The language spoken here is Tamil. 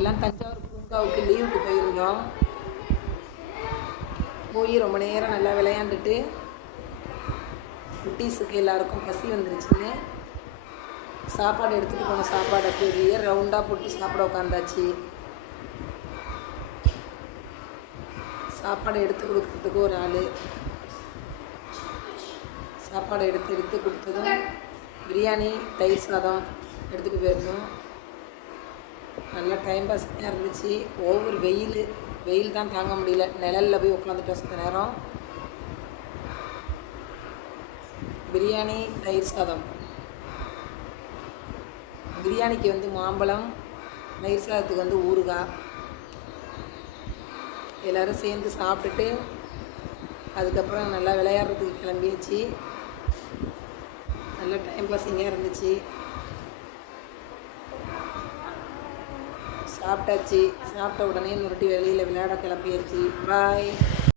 எல்லாம் தஞ்சாவூர் பூங்காவுக்கு லீவுக்கு போயிருந்தோம். போய் ரொம்ப நேரம் நல்லா விளையாண்டுட்டு குட்டீஸுக்கு எல்லாருக்கும் பசி வந்துருச்சுன்னு சாப்பாடு எடுத்துகிட்டு போன சாப்பாடை பெரிய ரவுண்டாக போட்டு சாப்பிட உட்காந்தாச்சு. சாப்பாடை எடுத்து கொடுக்கறதுக்கு ஒரு ஆள், சாப்பாடை எடுத்து கொடுத்ததும் பிரியாணி தயிர் சாதம் எடுத்துகிட்டு போயிருந்தோம். நல்லா டைம் பாஸாக இருந்துச்சு. ஓவர் வெயில் தான் தாங்க முடியல. நிழலில் போய் உட்காந்துட்டோம் சில நேரம். பிரியாணி தயிர் சாதம். பிரியாணிக்கு வந்து மாம்பழம், தயிர் சாதத்துக்கு வந்து ஊறுகாய். எல்லோரும் சேர்ந்து சாப்பிட்டுட்டு அதுக்கப்புறம் நல்லா விளையாடுறதுக்கு கிளம்பியாச்சு. நல்ல டைம் பாஸிங்காக இருந்துச்சு. சாப்பிட்டாச்சு. சாப்பிட்ட உடனே நுரட்டி வெளியில் விளையாட கிளம்பியாச்சு. பாய்.